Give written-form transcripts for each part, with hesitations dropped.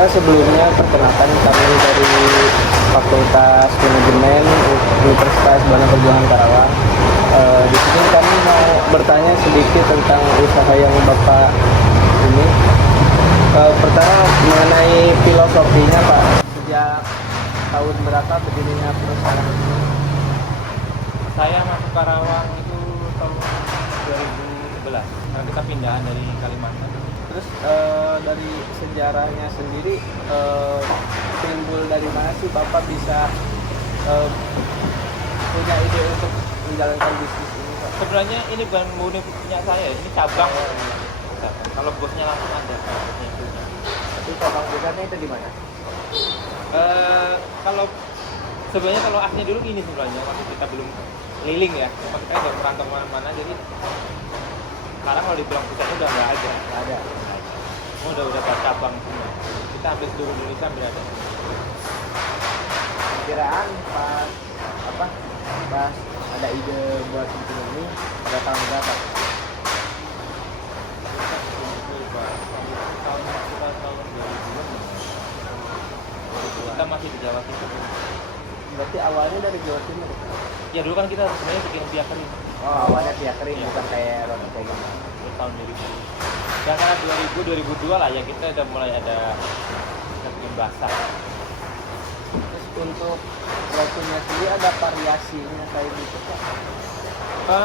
Sebelumnya perkenalkan kami dari Fakultas Manajemen Universitas Bana Perjuangan Karawang. Di sini kami mau bertanya sedikit tentang usaha yang Bapak ini. Pertama mengenai filosofinya Pak, sejak tahun berapa berdirinya perusahaan ini? Saya masuk Karawang itu tahun 2011 karena kita pindahan dari Kalimantan. Terus dari sejarahnya sendiri timbul dari mana sih Bapak bisa punya ide untuk menjalankan bisnis ini Pak? Sebenarnya ini bukan murni punya saya, ini cabang. Kalau bosnya langsung ada, bosnya punya. Tapi cabang besarnya itu di mana? Kalau sebenarnya kalau aslinya dulu gini sebenarnya waktu kita belum keliling ya, waktu kita udah merantau kemana-mana, jadi sekarang kalau dibilang pusatnya udah nggak ada. Udah cabang semua. Kita ambil seluruh Indonesia hampir ada. Kiraan pas ada ide buat bikin ini pada tahun berapa? Kita masih di Jawa Timur. Berarti awalnya dari Jawa Timur. Ya dulu kan kita sebenarnya bikin biak kering. Oh, awalnya via kering, Iya. bukan kayak roti kayak gitu. Terus tahun 2000. Dan karena 2002 lah ya kita udah mulai ada kita bikin basah. Terus untuk rotinya sendiri ada variasinya kayak gitu Pak?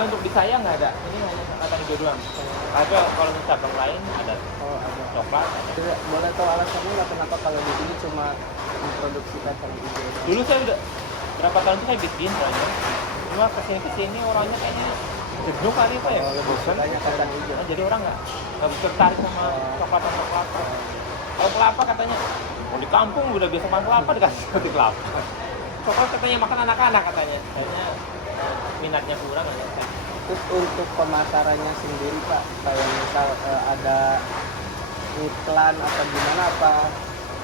Untuk di saya nggak ada. Ini hanya angkatan hijau doang. Ada kalau di cabang lain ada Oh, ada. coklat. Ada. Tidak boleh tahu alasannya nggak kenapa kalau di sini cuma memproduksi kacang hijau? Dulu saya udah berapa tahun itu saya bikin soalnya. Cuma kesini orangnya kayaknya jenuh kali Pak ya. Bosan. Banyak kacang hijau. Nah, jadi orang nggak bisa tertarik sama coklat. Kalau kelapa katanya, mau di kampung udah biasa makan kelapa dikasih roti kelapa. Coklat katanya makan anak-anak katanya. Kayaknya minatnya kurang aja. Terus untuk pemasarannya sendiri Pak, kayak misal ada iklan atau gimana apa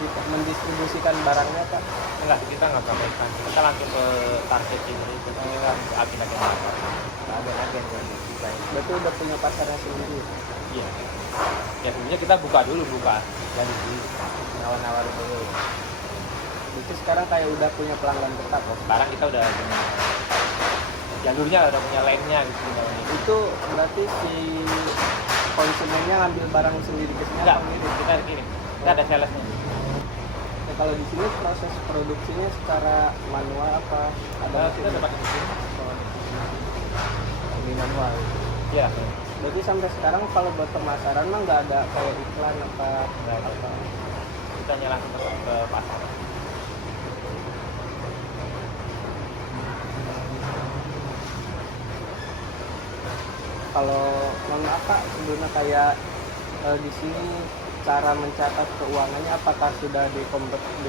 kita mendistribusikan barangnya Pak? Enggak, kita nggak pakai iklan. Kita langsung ke target ini. Kita langsung ke agen-agen pasar. Agen-agen ya. Berarti udah punya pasarnya sendiri. Iya. Ya sebenarnya kita buka dari sini. Nawar-nawar dulu. Itu sekarang kayak udah punya pelanggan tetap kok. Sekarang kita udah punya jalurnya, udah punya lainnya gitu. Itu berarti si konsumennya ngambil barang sendiri ke sini Enggak, apa gitu? kita gini. Kita ada salesnya. Ya, kalau di sini proses produksinya secara manual apa ada Kita mesin? dapat di sini. Di manual. Iya. Berarti sampai sekarang kalau buat pemasaran mah nggak ada kayak iklan apa apa. Kita nyalakan ke pasar. Kalau mohon maaf Pak, sebelumnya kayak di sini cara mencatat keuangannya apakah sudah di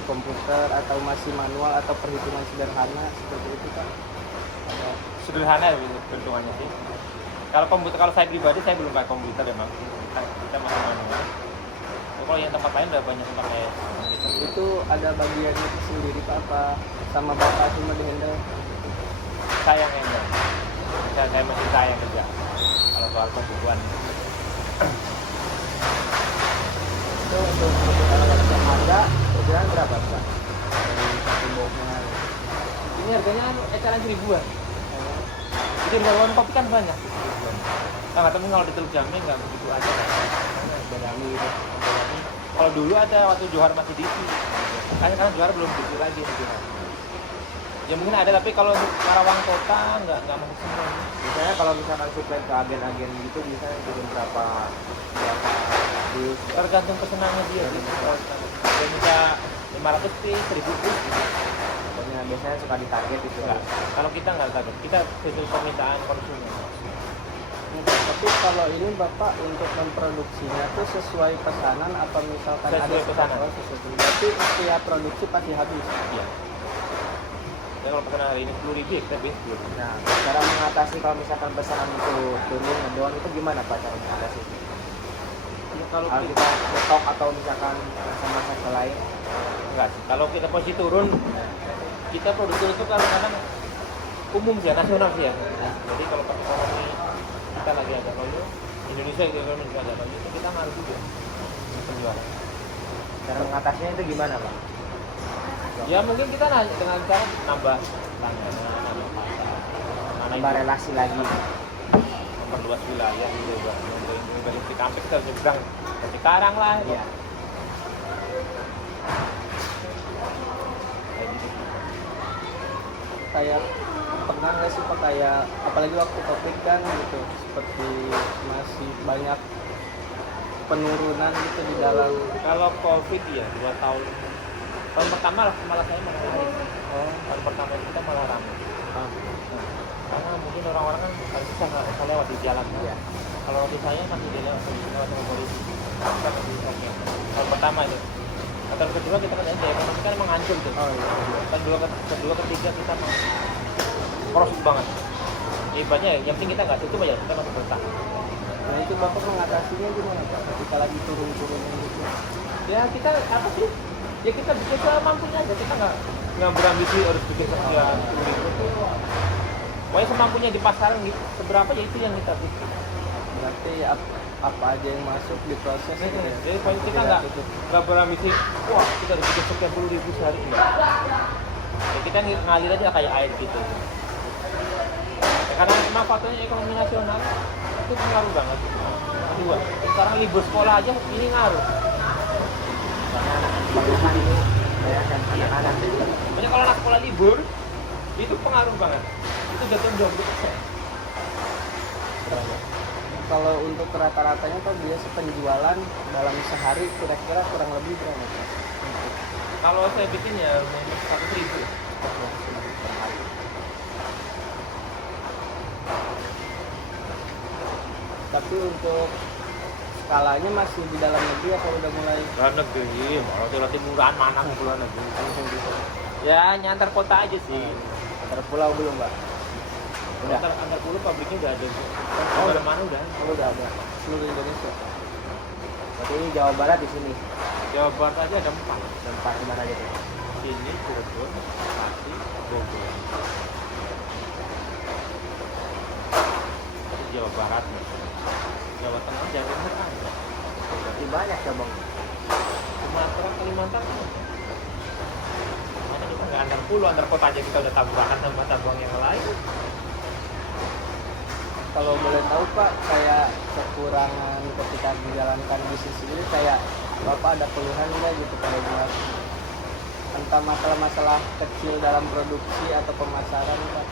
komputer atau masih manual atau perhitungan sederhana seperti itu Pak? Ada. Sederhana ya bentukannya sih. Kalau komputer, kalau saya pribadi saya belum pakai komputer ya, Bang. Kita masih manual. Kalau yang tempat lain udah banyak tempat kayak komputer. Itu ada bagiannya sendiri Pak apa sama Bapak cuma di handle? Saya yang handle. Saya masih saya kerja. Kalau soal pembukuan. Itu untuk kebutuhan yang harga perkiraan berapa Pak? Dari satu boxnya. Ini harganya eceran 1000-an. Jadi di warung kopi kan banyak. Nah, tapi kalau di Teluk Jambi nggak begitu aja. Bedami itu. Kalau dulu ada waktu Johar masih di sini. Karena Johar belum di lagi di Johar. Ya mungkin ada, tapi kalau untuk Karawang kota nggak mau semua. Misalnya kalau misalkan supply ke agen-agen gitu bisa turun berapa dus? Tergantung pesenannya dia. Dia minta 500 piece, 1000 piece. Pokoknya biasanya suka ditarget itu. Enggak. Kalau kita nggak target, kita sesuai permintaan konsumen. Tapi kalau ini Bapak untuk memproduksinya tuh sesuai pesanan atau misalkan Sesuai ada pesanan. sesuai. Berarti setiap produksi pasti habis. Iya. Ya kalau pesanan hari ini 10.000 kita beli 10. Nah, cara mengatasi kalau misalkan pesanan itu turun ngedown itu gimana Pak cara mengatasi? Kalau Kalau kita stok atau misalkan sama sektor lain? enggak sih. Kalau kita posisi turun, kita produksi itu kadang-kadang umum sih, nasional sih ya. Jadi kalau ekonomi kita lagi ada loyo, Indonesia ekonomi juga ada loyo, kita ngaruh juga penjualan. Cara mengatasinya itu gimana, Pak? Ya mungkin kita dengan cara nambah langganan, nambah pasar, Nambah relasi lagi. memperluas wilayah gitu, Bang. Dari Cikampek ke nyebrang ke Cikarang lah. Iya. Kayak gitu. Kayak pernah nggak sih Pak, kayak apalagi waktu COVID kan gitu, seperti masih banyak penurunan gitu di dalam. Kalau COVID ya 2 tahun. Tahun pertama malah saya malah naik. Oh, Tahun pertama kita malah ramai. ah, Karena mungkin orang-orang kan harus bisa nggak lewat di jalan. Iya. Kalau di saya masih di lewat sama polisi. Kita masih oke. Tahun pertama itu. Nah, tahun kedua kita kan ekonomi kan menghancur tuh. oh iya. Kedua ketiga kita merosot banget. Ibaratnya yang penting kita nggak tutup aja, kita masih bertahan. Nah itu Bapak mengatasinya gimana Pak ketika lagi turun-turunnya gitu? Ya kita apa sih? Ya kita bikin semampunya aja, kita nggak berambisi harus bikin sekian gitu. Pokoknya semampunya di pasaran gitu, seberapa ya itu yang kita bikin. Berarti apa aja yang masuk diproses gitu ya? Jadi pokoknya kita Tidak tutup. nggak berambisi, wah kita harus bikin sekian puluh ribu sehari enggak. Ya kita ngalir aja kayak air gitu. Ya, karena memang faktornya ekonomi nasional itu pengaruh banget. Kedua, sekarang libur sekolah aja ini ngaruh. Bagaimana itu? Bayangkan anak-anak. Makanya kalau anak sekolah libur itu pengaruh banget. Itu jatuh 20%. Kalau untuk rata-ratanya Pak biasa penjualan dalam sehari kira-kira kurang lebih berapa Pak? Kalau saya bikin ya minus 100.000. Tapi untuk skalanya masih di dalam negeri atau udah mulai Luar negeri, kalau roti murahan mana ke luar negeri. Ya nyantar kota aja sih. antar pulau belum Pak? Udah. Antar pulau pabriknya udah ada. Oh, Mana mana udah. Oh, udah ada seluruh Indonesia. Berarti ini Jawa Barat di sini. Jawa Barat aja ada 4. Tempat di mana gitu? Sini Cirebon, Pati, Bogor. Tapi Jawa Barat, Jawa Tengah, Jawa Timur ada. Berarti banyak cabang. Sumatera, Kalimantan ada. Makanya kita nggak antar pulau, antar kota aja kita udah tabrakan sama tabung yang lain. Kalau boleh tahu Pak, kayak kekurangan ketika menjalankan bisnis ini kayak Bapak ada keluhan nggak gitu kalau buat entah masalah-masalah kecil dalam produksi atau pemasaran Pak?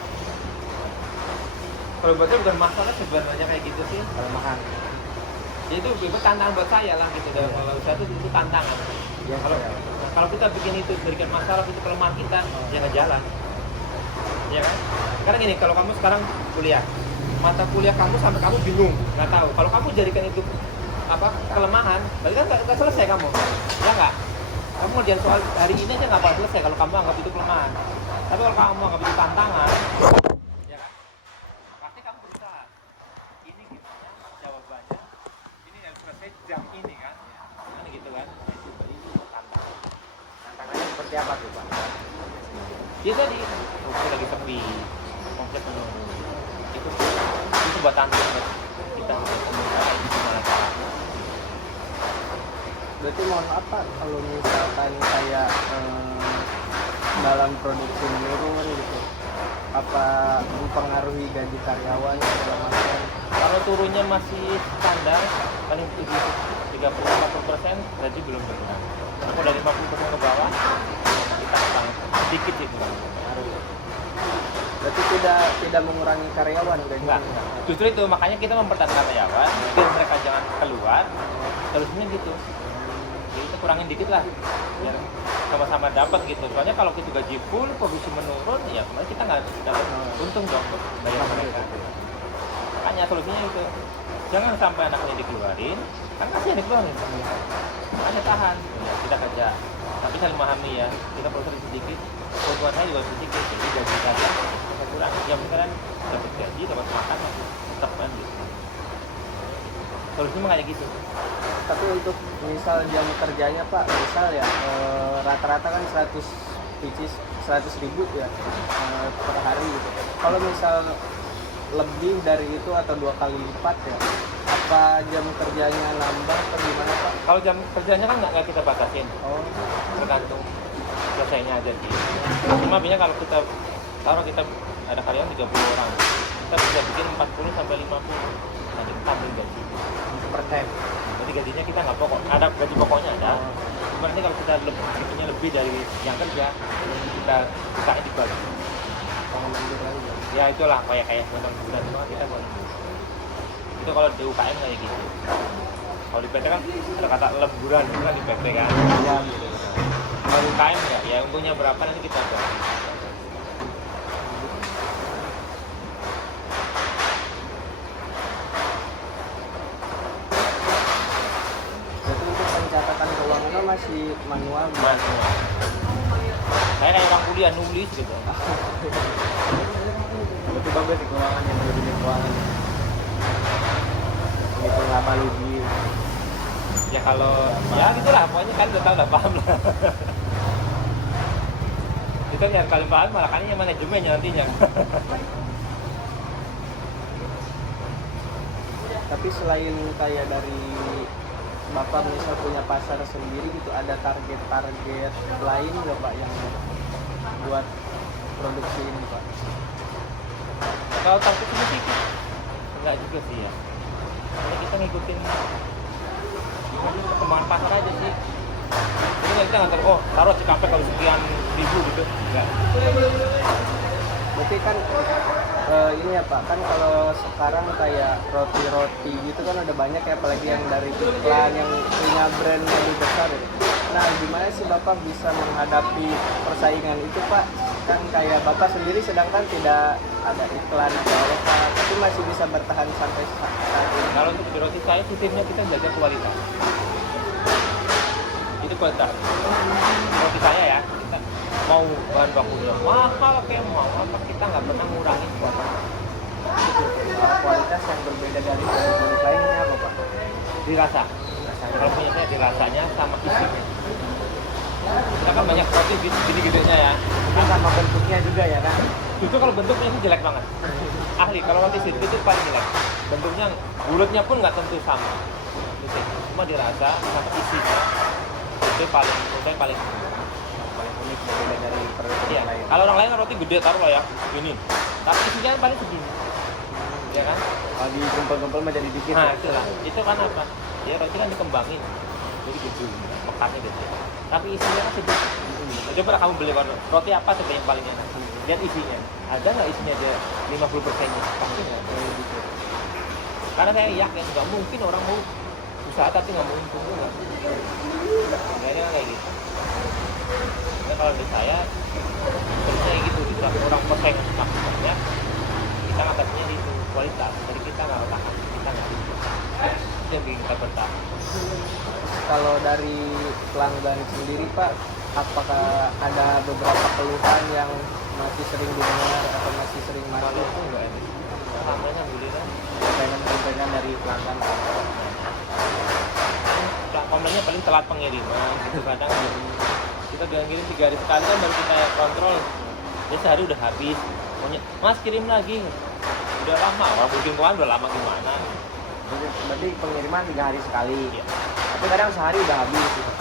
Kalau buat saya bukan masalah sebenarnya kayak gitu sih. Kelemahan. Ya itu tantangan buat saya lah gitu. Kalau usaha itu tantangan. Iya. Kalau kita bikin itu berikan masalah itu kelemahan kita, ya nggak jalan. Ya kan? Karena gini, kalau kamu sekarang kuliah, mata kuliah kamu sampai kamu bingung, nggak tahu. Kalau kamu jadikan itu apa kelemahan, berarti kan nggak selesai kamu, ya nggak? Kamu ngerjain soal hari ini aja nggak bakal selesai kalau kamu anggap itu kelemahan. Tapi kalau kamu anggap itu tantangan, ya kan? Pasti kamu berusaha. Ini gimana jawabannya? Ini harus selesai jam ini kan? Kan gitu kan? Itu tantangan. Tantangannya seperti apa tuh, Pak? Dia tadi waktu lagi sepi, konsep menurun. Itu buat tantangan kita komunikasi di mana cara. Berarti mohon maaf Pak, kalau misalkan kayak dalam produksi menurun gitu, apa mempengaruhi gaji karyawan segala macam? Kalau turunnya masih standar, paling 30-50%, gaji belum berkurang. Kalau dari 50% ke bawah, kita akan sedikit itu pengaruh. Berarti tidak mengurangi karyawan gaji? Enggak. Justru itu makanya kita mempertahankan karyawan, biar mereka jangan keluar. Terusnya gitu. Jadi kita kurangin dikit lah, biar sama-sama dapat gitu. Soalnya kalau kita gaji full, produksi menurun, ya kemarin kita nggak dapat untung dong bayar mereka. Makanya solusinya itu, jangan sampai anak ini dikeluarin, kan kasihan dikeluarin. Makanya tahan, ya, kita kerja. Tapi saling memahami ya, kita produksi sedikit, keuntungan saya juga sedikit, jadi gaji saya kurang. Ya kan dapat gaji, dapat makan, tetap kan gitu. Solusinya kayak gitu. Tapi untuk misal jam kerjanya Pak, misal ya rata-rata kan 100 ribu ya per hari gitu. Kalau misal lebih dari itu atau 2 kali lipat ya, Apa jam kerjanya nambah atau gimana Pak? Kalau jam kerjanya kan nggak kita batasin, Oh, tergantung selesainya aja sih. Cuma biasanya kalau kita taruh kita ada karyawan 30 orang, kita bisa bikin 40 sampai 50. Nanti kita ambil gaji. per time. Jadi gajinya kita nggak pokok, ada gaji pokoknya ada. Cuma nanti kalau kita punya lebih dari yang kerja, kita bukain di bawah. Ya itulah kayak tentang bulan itu kita boleh. Itu kalau di UKM kayak gitu. Kalau di PT kan ada kata lemburan itu kan di PT kan. Iya. Kalau UKM ya untungnya berapa nanti kita bahas. berarti untuk pencatatan keuangan masih manual. Manual. Saya kayak orang kuliah nulis gitu. Berarti bagus di keuangan yang lebih di keuangan. Itu lama lebih. Ya kalau ya gitulah pokoknya kan udah paham lah. Itu yang kalian paham malah kan yang manajemennya nantinya. Tapi selain kayak dari Bapak misal punya pasar sendiri gitu, ada target-target lain nggak Pak yang buat produksi ini Pak? Kalau target itu sih enggak juga sih ya. Karena kita ngikutin perkembangan pasar aja sih. Jadi kita nggak tahu, taruh Cikampek kalau sekian ribu gitu. Enggak. Berarti kan ini ya Pak, kan kalau sekarang kayak roti-roti gitu kan ada banyak ya, apalagi yang dari iklan yang punya brand lebih besar ya. Nah gimana sih Bapak bisa menghadapi persaingan itu Pak? Kan kayak Bapak sendiri sedangkan tidak ada iklan atau apa, tapi masih bisa bertahan sampai saat ini. Kalau untuk di roti saya sistemnya kita jaga kualitas. Itu kualitas. Roti saya ya, kita mau bahan bakunya mahal kayak mau apa, kita nggak pernah ngurangin kualitas. Kualitas yang berbeda dari produk lainnya apa Pak? Dirasa. Kalau punya saya dirasanya sama isinya. Kita kan banyak roti gini-gininya ya. Itu sama bentuknya juga ya kan? Itu kalau bentuknya itu jelek banget. Ahli, kalau roti sirkuit itu paling jelek. Bentuknya, bulatnya pun nggak tentu sama. Gitu. Cuma dirasa sama isinya. Itu paling, menurut saya paling Unik berbeda dari produk iya. lain. Kalau orang lain roti gede taruh lah ya, gini. Tapi isinya paling segini. Ya kan? Kalau dikumpul-kumpul menjadi dikit. Nah, itulah. Itu kan apa? Ya roti kan dikembangin. Jadi gede, mekatnya gede. Tapi isinya kan sedikit. Coba kamu beli roti apa coba yang paling enak? Lihat isinya. Ada nggak isinya ada 50%-nya? Pasti nggak. Karena saya yakin nggak mungkin orang mau usaha tapi nggak mau untung juga. Kayaknya kayak gitu. Nah, kalau di saya terusnya gitu, di saat orang persaing maksudnya kita ngatasinya di itu kualitas. Jadi kita nggak tahan, kita nggak itu. Itu yang bikin kita bertahan. Kalau dari pelanggan sendiri Pak, apakah ada beberapa keluhan yang masih sering didengar atau masih sering Kalau masuk? itu enggak ada. Alhamdulillah alhamdulillah. Komplainan dari pelanggan. Komplainnya paling telat pengiriman gitu kadang kita bilang kirim 3 hari sekali kan baru kita kontrol. Ya sehari udah habis. Maunya, Mas kirim lagi. Udah lama, orang bikin kemarin udah lama gimana? Berarti pengiriman 3 hari sekali. Iya. Tapi kadang sehari udah habis gitu.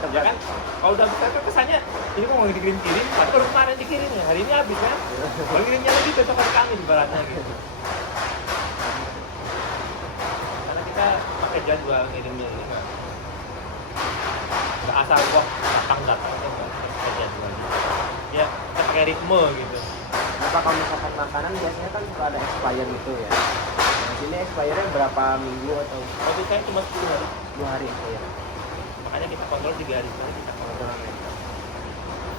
Untuk Ya kan? Kalau udah buka kan kesannya ini kok mau dikirim-kirim, tapi baru kemarin dikirim ya, hari ini habis kan? Kalau kirimnya lagi besok hari Kamis ibaratnya gitu. Karena kita pakai jadwal ngirimnya ini kan. Nggak asal kok datang itu nggak pakai jadwal. Ya kita pakai ritme gitu. Apa kalau misalkan makanan biasanya kan suka ada expire gitu ya. Nah, sini expire-nya berapa minggu atau Tapi saya cuma 10 hari. 2 hari ya. Makanya kita kontrol 3 hari sekali kita kontrol.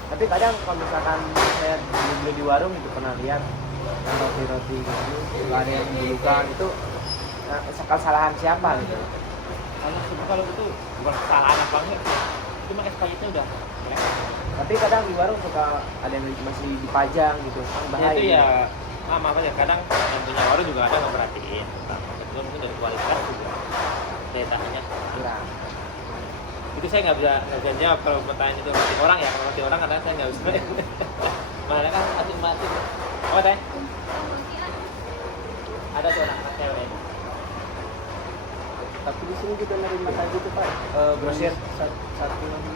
Tapi kadang kalau misalkan saya beli di warung itu pernah lihat yang roti-roti gitu, suka ada yang dibuka itu kesalahan siapa gitu. Kalau itu bukan kesalahan apa enggak sih. Cuma expirednya udah jelek. Tapi kadang di warung suka ada yang masih dipajang gitu, kan Ya bahaya. itu ya maaf aja kadang yang punya warung juga kadang nggak perhatiin. Kedua mungkin dari kualitas juga daya tahannya kurang. itu saya nggak bisa jawab kalau pertanyaan itu roti orang ya. Kalau roti orang kadang saya nggak bisa. Mana kan masing-masing. Oh teh ada tuh anak cewek ini. Tapi di sini juga nerima kayak gitu Pak. Grosir? Satu lagi.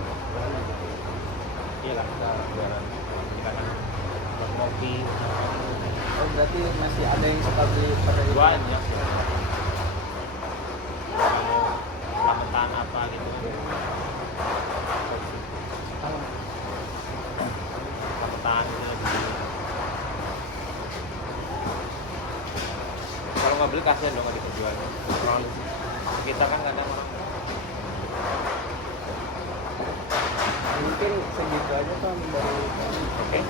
Iya lah, kita jualan kita kan buat kopi Oh berarti masih ada yang suka beli pada itu? banyak ya. Kalau selamatan apa gitu, selamatan itu lebih. Kalau nggak beli kasihan dong nggak dijual. Kalau kita kan kadang orang Mungkin segitu aja Pak dari oke.